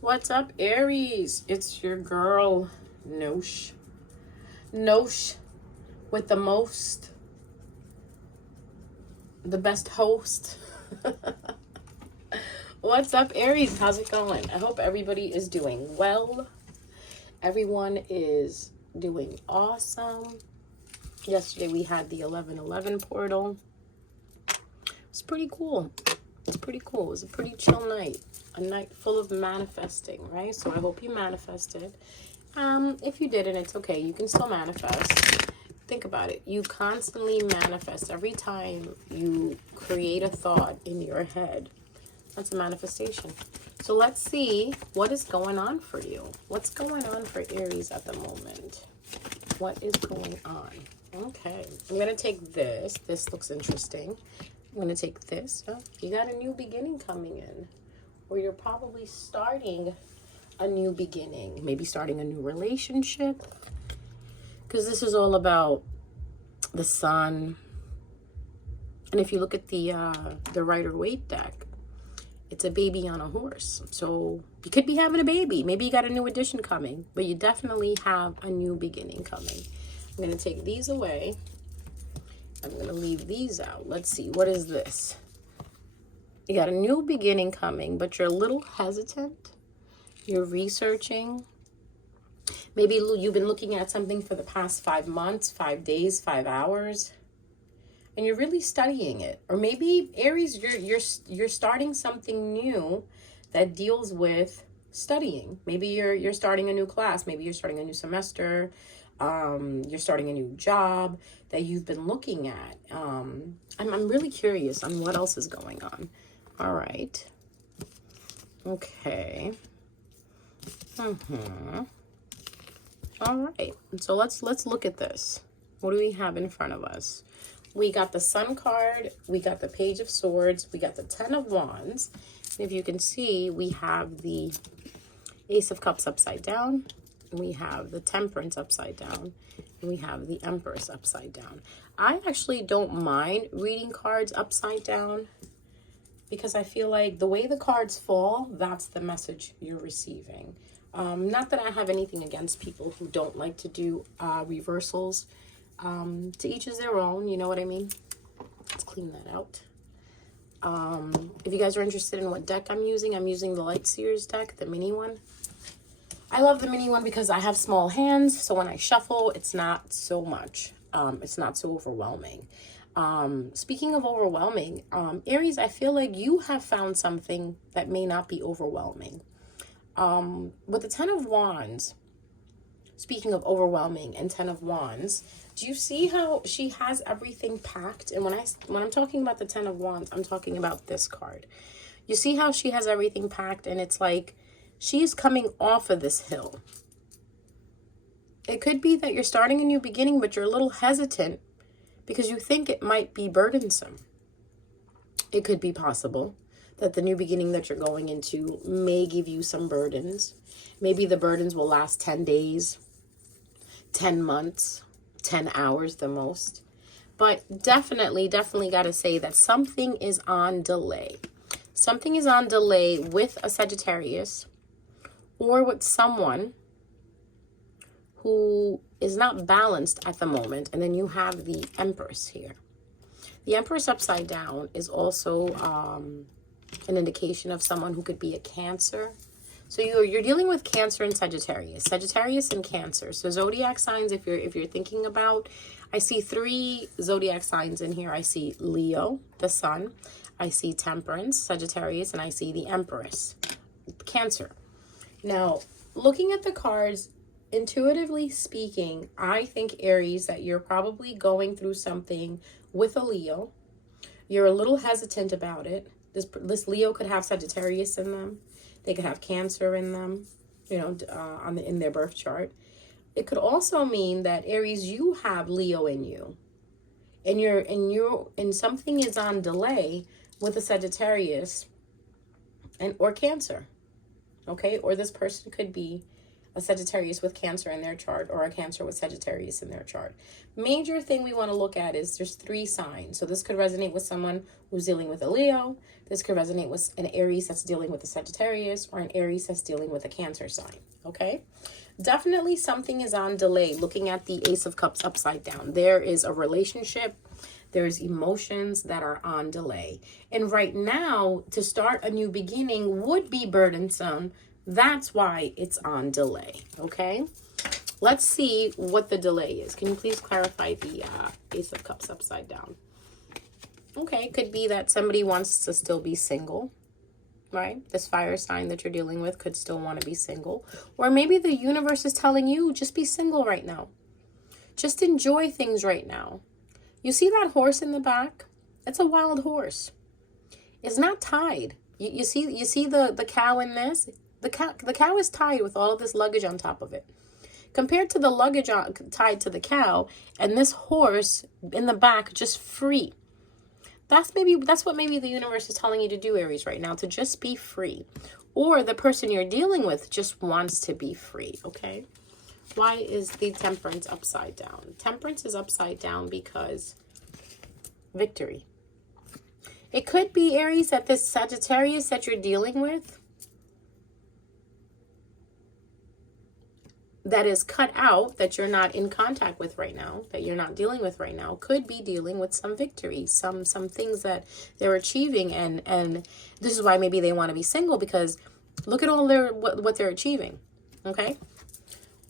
What's up, Aries? It's your girl, Nosh. Nosh with the best host. What's up, Aries? How's it going? I hope everybody is doing well. Everyone is doing awesome. Yesterday we had the 11/11 portal. It's pretty cool. It's pretty cool. It was a pretty chill night. A night full of manifesting, right? So I hope you manifested. If you didn't, it's okay. You can still manifest. Think about it. You constantly manifest. Every time you create a thought in your head, that's a manifestation. So let's see what is going on for you. What's going on for Aries at the moment? What is going on? Okay. I'm going to take this. This looks interesting. I'm going to take this. Oh, you got a new beginning coming in. Or you're probably starting a new beginning. Maybe starting a new relationship. Because this is all about the sun. And if you look at the Rider-Waite deck, it's a baby on a horse. So you could be having a baby. Maybe you got a new addition coming. But you definitely have a new beginning coming. I'm going to take these away. I'm going to leave these out. Let's see. What is this? You got a new beginning coming, but you're a little hesitant. You're researching. Maybe you've been looking at something for the past 5 months, 5 days, 5 hours, and you're really studying it. Or maybe Aries, you're starting something new that deals with studying. Maybe you're starting a new class. Maybe you're starting a new semester. You're starting a new job that you've been looking at. I'm really curious on what else is going on. All right. Okay. All right. So let's look at this. What do we have in front of us? We got the Sun card. We got the Page of Swords. We got the Ten of Wands. And if you can see, we have the Ace of Cups upside down. We have the Temperance upside down. And we have the Empress upside down. I actually don't mind reading cards upside down, because I feel like the way the cards fall, that's the message you're receiving. Not that I have anything against people who don't like to do reversals. To each is their own, you know what I mean? Let's clean that out. If you guys are interested in what deck I'm using the Light Seers deck, the mini one. I love the mini one because I have small hands, so when I shuffle, it's not so much. It's not so overwhelming. Speaking of overwhelming, Aries, I feel like you have found something that may not be overwhelming. With the Ten of Wands, speaking of overwhelming and Ten of Wands, do you see how she has everything packed? And when I'm talking about the Ten of Wands, I'm talking about this card. You see how she has everything packed, and it's like she's coming off of this hill. It could be that you're starting a new beginning, but you're a little hesitant because you think it might be burdensome. It could be possible that the new beginning that you're going into may give you some burdens. Maybe the burdens will last 10 days, 10 months, 10 hours the most. But definitely got to say that something is on delay. Something is on delay with a Sagittarius or with someone who is not balanced at the moment. And then you have the Empress here. The Empress upside down is also an indication of someone who could be a Cancer. So you're dealing with Cancer and Sagittarius and Cancer. So zodiac signs, if you're thinking about, I see 3 zodiac signs in here. I see Leo, the Sun. I see Temperance, Sagittarius, and I see the Empress, Cancer. Now, looking at the cards, intuitively speaking, I think, Aries, that you're probably going through something with a Leo. You're a little hesitant about it. This Leo could have Sagittarius in them. They could have Cancer in them, you know, in their birth chart. It could also mean that, Aries, you have Leo in you, and something is on delay with a Sagittarius or Cancer. Okay, or this person could be a Sagittarius with Cancer in their chart, or a Cancer with Sagittarius in their chart. Major thing we want to look at is there's 3 signs. So this could resonate with someone who's dealing with a Leo. This could resonate with an Aries that's dealing with a Sagittarius, or an Aries that's dealing with a Cancer sign. Okay? Definitely something is on delay. Looking at the Ace of Cups upside down, there is a relationship. There's emotions that are on delay. And right now, to start a new beginning would be burdensome. That's why it's on delay. Okay? Let's see what the delay is. Can you please clarify the Ace of Cups upside down? Okay, could be that somebody wants to still be single, right? This fire sign that you're dealing with could still want to be single. Or maybe the universe is telling you, just be single right now. Just enjoy things right now. You see that horse in the back? It's a wild horse. It's not tied. You see the cow in this? The cow is tied with all of this luggage on top of it. Compared to the luggage tied to the cow, and this horse in the back just free. That's what maybe the universe is telling you to do, Aries, right now, to just be free. Or the person you're dealing with just wants to be free, okay? Why is the Temperance upside down? Temperance is upside down because victory. It could be, Aries, that this Sagittarius that you're dealing with that is cut out, that you're not in contact with right now, that you're not dealing with right now, could be dealing with some victory, some things that they're achieving, and this is why maybe they want to be single, because look at all what they're achieving, okay?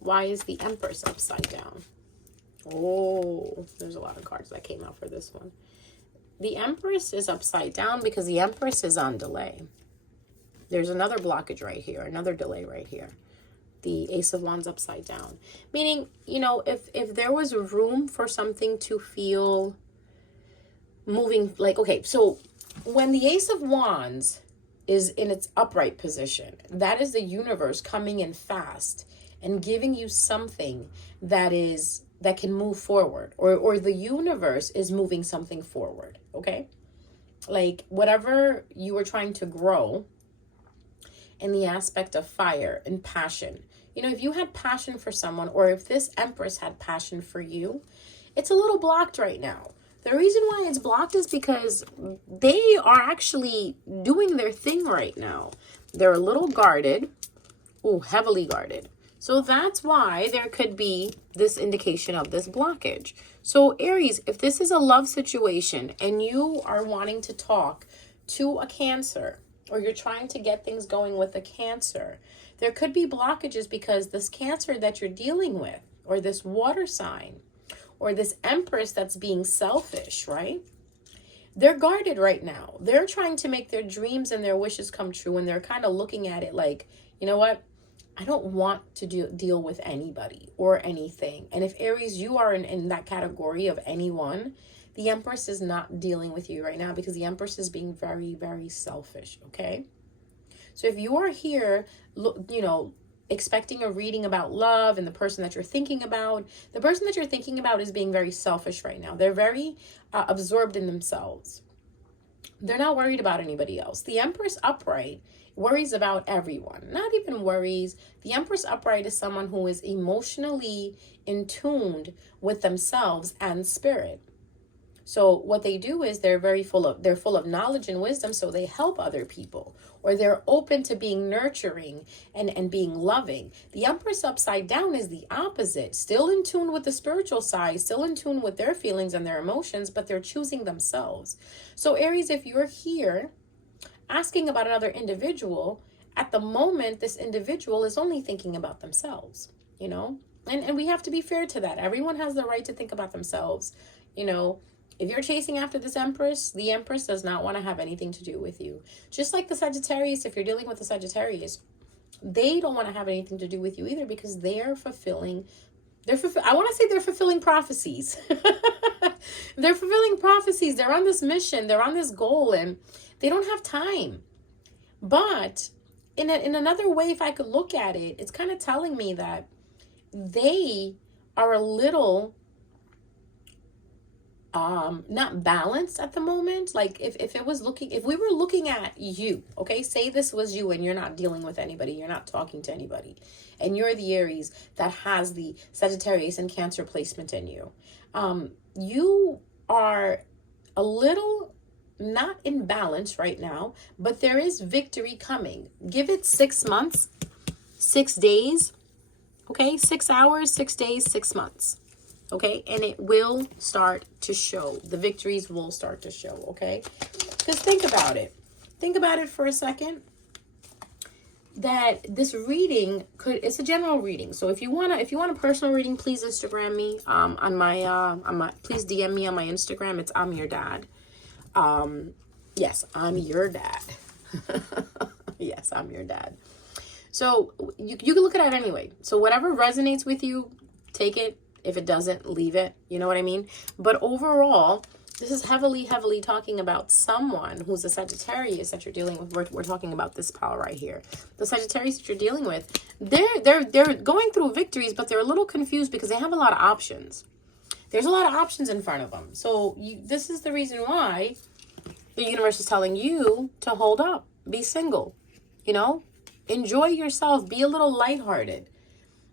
Why is the Empress upside down? Oh, there's a lot of cards that came out for this one. The Empress is upside down because the Empress is on delay. There's another blockage right here, another delay right here. The Ace of Wands upside down. Meaning, you know, if there was room for something to feel moving, like, okay, so when the Ace of Wands is in its upright position, that is the universe coming in fast and giving you something that can move forward, or the universe is moving something forward, okay? Like whatever you were trying to grow in the aspect of fire and passion. You know, if you had passion for someone, or if this Empress had passion for you, it's a little blocked right now. The reason why it's blocked is because they are actually doing their thing right now. They're a little guarded. Ooh, heavily guarded. So that's why there could be this indication of this blockage. So Aries, if this is a love situation and you are wanting to talk to a Cancer, or you're trying to get things going with a Cancer, there could be blockages because this Cancer that you're dealing with, or this water sign, or this Empress that's being selfish, right? They're guarded right now. They're trying to make their dreams and their wishes come true, and they're kind of looking at it like, you know what? I don't want to deal with anybody or anything. And if Aries, you are in that category of anyone, the Empress is not dealing with you right now because the Empress is being very, very selfish, okay? So if you are here, you know, expecting a reading about love and the person that you're thinking about, the person that you're thinking about is being very selfish right now. They're very absorbed in themselves. They're not worried about anybody else. The Empress upright worries about everyone, not even worries. The Empress upright is someone who is emotionally in tuned with themselves and spirit. So what they do is they're full of knowledge and wisdom, so they help other people, or they're open to being nurturing and being loving. The Empress upside down is the opposite, still in tune with the spiritual side, still in tune with their feelings and their emotions, but they're choosing themselves. So Aries, if you're here asking about another individual, at the moment, this individual is only thinking about themselves, you know? And we have to be fair to that. Everyone has the right to think about themselves. You know, if you're chasing after this Empress, the Empress does not want to have anything to do with you. Just like the Sagittarius, if you're dealing with the Sagittarius, they don't want to have anything to do with you either because they're fulfilling prophecies. They're fulfilling prophecies. They're on this mission. They're on this goal, and they don't have time. But in another way, if I could look at it, it's kind of telling me that they are a little not balanced at the moment. Like if it was looking, if we were looking at you, okay, say this was you and you're not dealing with anybody, you're not talking to anybody, and you're the Aries that has the Sagittarius and Cancer placement in you. You are a little not in balance right now, but there is victory coming. Give it 6 months, 6 days, okay, 6 hours, 6 days, 6 months. Okay, and it will start to show. The victories will start to show, okay? Because think about it. Think about it for a second. That this reading it's a general reading. So if you want a personal reading, please Instagram me on my please DM me on my Instagram. It's Imyerhdad. Yes, I'm your dad. Yes, I'm your dad. So you can look at it anyway. So whatever resonates with you, take it. If it doesn't, leave it. You know what I mean? But overall, this is heavily talking about someone who's a Sagittarius that you're dealing with. We're talking about this pal right here. The Sagittarius that you're dealing with, they're going through victories, but they're a little confused because they have a lot of options. There's a lot of options in front of them. So this is the reason why the universe is telling you to hold up, be single, you know, enjoy yourself, be a little lighthearted.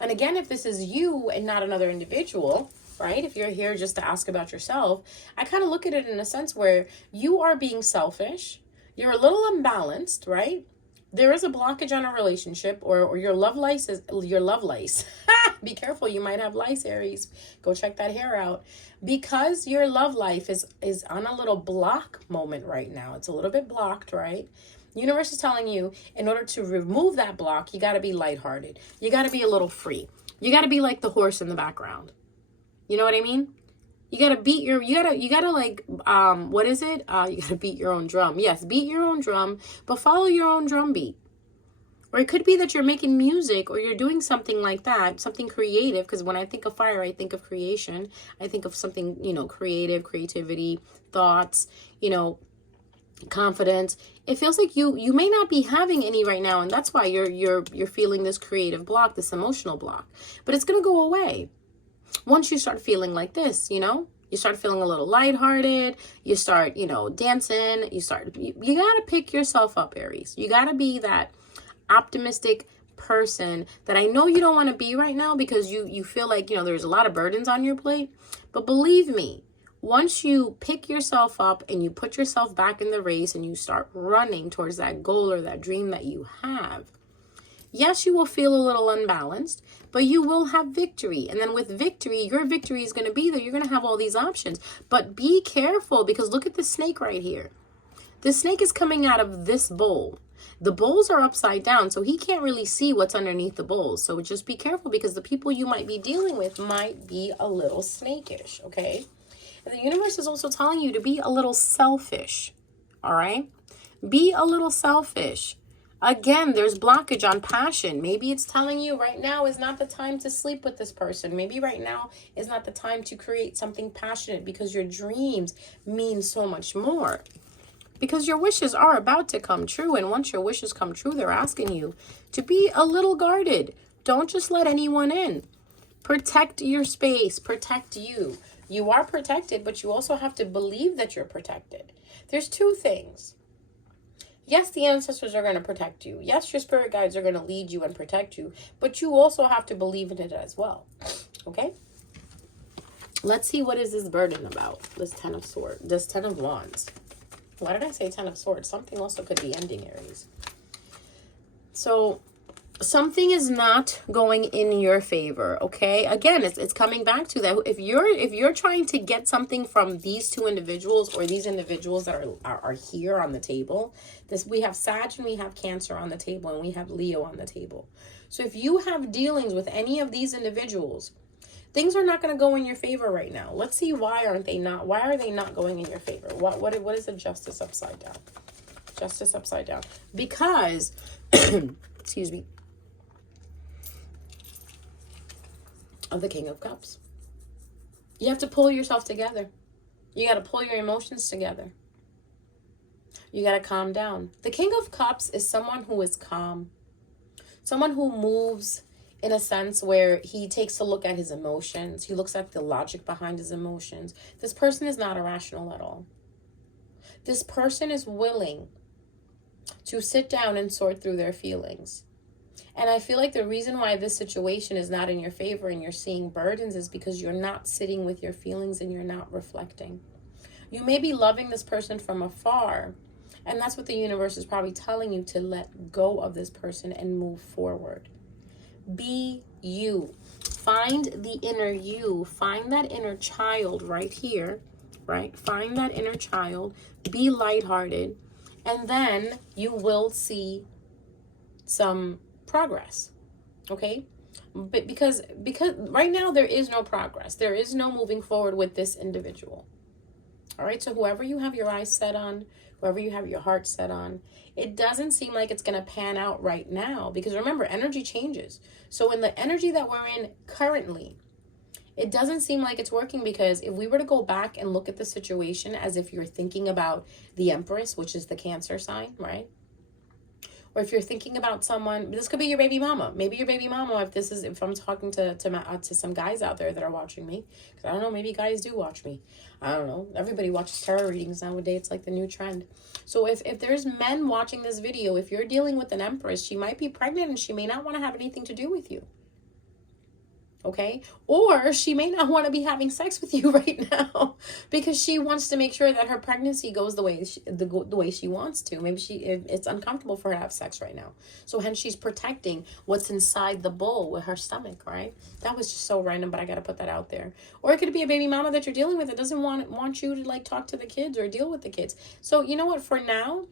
And again, if this is you and not another individual, right? If you're here just to ask about yourself, I kind of look at it in a sense where you are being selfish. You're a little unbalanced, right? There is a blockage on a relationship or your love lice is your love lice. Be careful. You might have lice, Aries. Go check that hair out. Because your love life is on a little block moment right now. It's a little bit blocked, right? Universe is telling you, in order to remove that block, you got to be lighthearted. You got to be a little free. You got to be like the horse in the background. You know what I mean? You got to beat your, you got to like, what is it? You got to beat your own drum. Yes, beat your own drum, but follow your own drum beat. Or it could be that you're making music or you're doing something like that, something creative. Because when I think of fire, I think of creation. I think of something, you know, creativity, thoughts, you know, confidence. It feels like you may not be having any right now, and that's why you're feeling this creative block, this emotional block. But it's gonna go away once you start feeling like this. You know, you start feeling a little lighthearted. You start, you know, dancing. You gotta pick yourself up, Aries. You gotta be that optimistic person that I know you don't want to be right now because you feel like, you know, there's a lot of burdens on your plate. But believe me, once you pick yourself up and you put yourself back in the race and you start running towards that goal or that dream that you have, yes, you will feel a little unbalanced, but you will have victory. And then with victory, your victory is going to be there. You're going to have all these options. But be careful because look at the snake right here. The snake is coming out of this bowl. The bowls are upside down, so he can't really see what's underneath the bowls. So just be careful because the people you might be dealing with might be a little snakish, okay? And the universe is also telling you to be a little selfish, all right? Be a little selfish. Again, there's blockage on passion. Maybe it's telling you right now is not the time to sleep with this person. Maybe right now is not the time to create something passionate because your dreams mean so much more. Because your wishes are about to come true. And once your wishes come true, they're asking you to be a little guarded. Don't just let anyone in. Protect your space. Protect you. You are protected, but you also have to believe that you're protected. There's two things. Yes, the ancestors are going to protect you. Yes, your spirit guides are going to lead you and protect you. But you also have to believe in it as well. Okay? Let's see, what is this burden about? This 10 of Swords. This 10 of Wands. Why did I say 10 of Swords? Something also could be ending, Aries. So something is not going in your favor, okay? Again, it's coming back to that. If you're trying to get something from these two individuals or these individuals that are here on the table, we have Sag and we have Cancer on the table and we have Leo on the table. So if you have dealings with any of these individuals, things are not going to go in your favor right now. Let's see why are they not going in your favor? What is the Justice upside down? Justice upside down. Because excuse me. Of the King of Cups. You have to pull yourself together. You got to pull your emotions together. You got to calm down. The King of Cups is someone who is calm. Someone who moves in a sense where he takes a look at his emotions. He looks at the logic behind his emotions. This person is not irrational at all. This person is willing to sit down and sort through their feelings. And I feel like the reason why this situation is not in your favor and you're seeing burdens is because you're not sitting with your feelings and you're not reflecting. You may be loving this person from afar, and that's what the universe is probably telling you, to let go of this person and move forward. Be you. Find the inner you. Find that inner child right here, right? Find that inner child. Be lighthearted. And then you will see some progress, okay? But because right now there is no progress. There is no moving forward with this individual. All right, so whoever you have your eyes set on, whoever you have your heart set on, it doesn't seem like it's going to pan out right now, because remember, energy changes. So in the energy that we're in currently, it doesn't seem like it's working, because if we were to go back and look at the situation as if you're thinking about the Empress, which is the Cancer sign, right? Or if you're thinking about someone, this could be your baby mama. Maybe your baby mama, if I'm talking to some guys out there that are watching me, because I don't know, maybe guys do watch me. I don't know. Everybody watches tarot readings nowadays. It's like the new trend. So if there's men watching this video, if you're dealing with an Empress, she might be pregnant and she may not want to have anything to do with you. Okay? Or she may not want to be having sex with you right now because she wants to make sure that her pregnancy goes the way she wants to. Maybe it's uncomfortable for her to have sex right now. So hence she's protecting what's inside the bowl with her stomach, right? That was just so random, but I got to put that out there. Or it could be a baby mama that you're dealing with that doesn't want you to like talk to the kids or deal with the kids. So you know what? For now,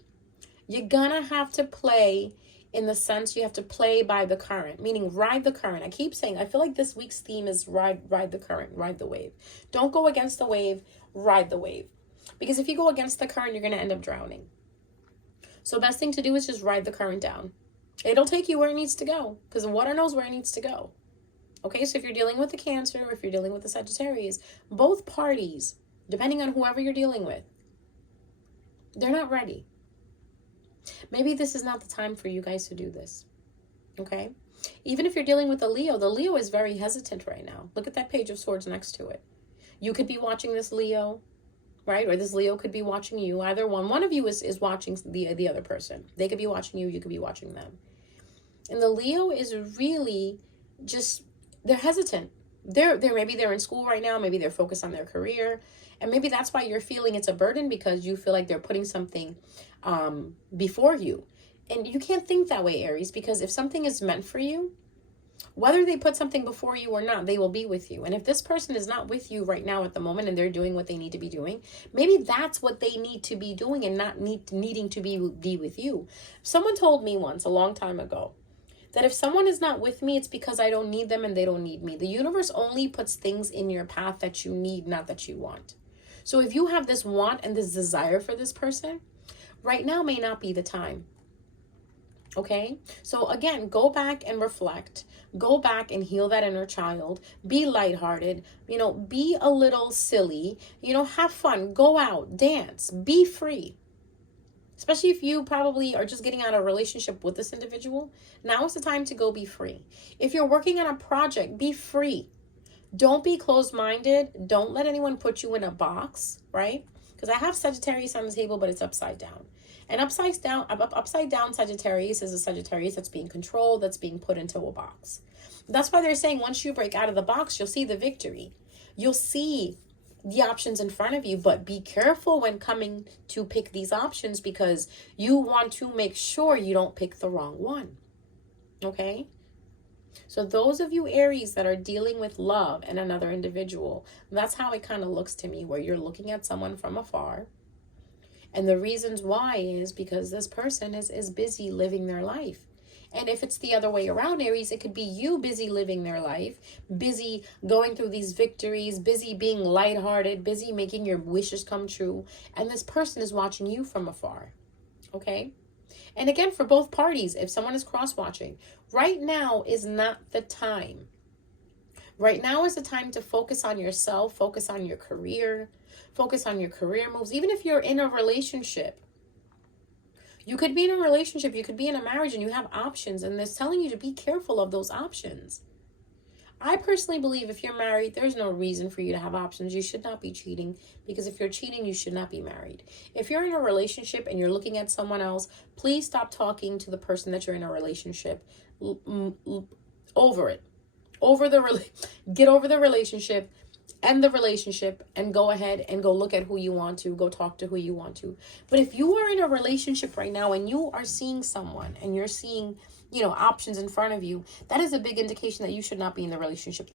you're gonna have to play, in the sense you have to play by the current, meaning ride the current. I keep saying, I feel like this week's theme is ride the current, ride the wave. Don't go against the wave, ride the wave. Because if you go against the current, you're going to end up drowning. So best thing to do is just ride the current down. It'll take you where it needs to go, because the water knows where it needs to go. Okay, so if you're dealing with the Cancer, or if you're dealing with the Sagittarius, both parties, depending on whoever you're dealing with, they're not ready. Maybe this is not the time for you guys to do this, okay? Even if you're dealing with the Leo is very hesitant right now. Look at that Page of Swords next to it. You could be watching this Leo, right? Or this Leo could be watching you. Either one of you is watching the other person. They could be watching you. You could be watching them. And the Leo is really just, they're hesitant. Maybe they're in school right now. Maybe they're focused on their career. And maybe that's why you're feeling it's a burden, because you feel like they're putting something before you. And you can't think that way, Aries, because if something is meant for you, whether they put something before you or not, they will be with you. And if this person is not with you right now at the moment and they're doing what they need to be doing, maybe that's what they need to be doing and not needing to be with you. Someone told me once, a long time ago, that if someone is not with me, it's because I don't need them and they don't need me. The universe only puts things in your path that you need, not that you want. So if you have this want and this desire for this person, right now may not be the time. Okay? So again, go back and reflect. Go back and heal that inner child. Be lighthearted. Be a little silly. Have fun. Go out. Dance. Be free. Especially if you probably are just getting out of a relationship with this individual. Now is the time to go be free. If you're working on a project, be free. Don't be closed-minded. Don't let anyone put you in a box, right? Because I have Sagittarius on the table, but it's upside down. And upside down Sagittarius is a Sagittarius that's being controlled, that's being put into a box. That's why they're saying once you break out of the box, you'll see the victory. You'll see the options in front of you, but be careful when coming to pick these options, because you want to make sure you don't pick the wrong one. Okay? So those of you Aries that are dealing with love and another individual, that's how it kind of looks to me, where you're looking at someone from afar. And the reasons why is because this person is busy living their life. And if it's the other way around, Aries, it could be you busy living their life, busy going through these victories, busy being lighthearted, busy making your wishes come true. And this person is watching you from afar. Okay? And again, for both parties, if someone is cross-watching, right now is not the time. Right now is the time to focus on yourself, focus on your career, focus on your career moves. Even if you're in a relationship, You could be in a relationship, you could be in a marriage, and you have options, and it's telling you to be careful of those options. I personally believe if you're married, there's no reason for you to have options. You should not be cheating, because if you're cheating, you should not be married. If you're in a relationship and you're looking at someone else, please stop talking to the person that you're in a relationship. Over it. Get over the relationship, end the relationship, and go ahead and go look at who you want to, go talk to who you want to. But if you are in a relationship right now and you are seeing someone and you're seeing, options in front of you, that is a big indication that you should not be in the relationship.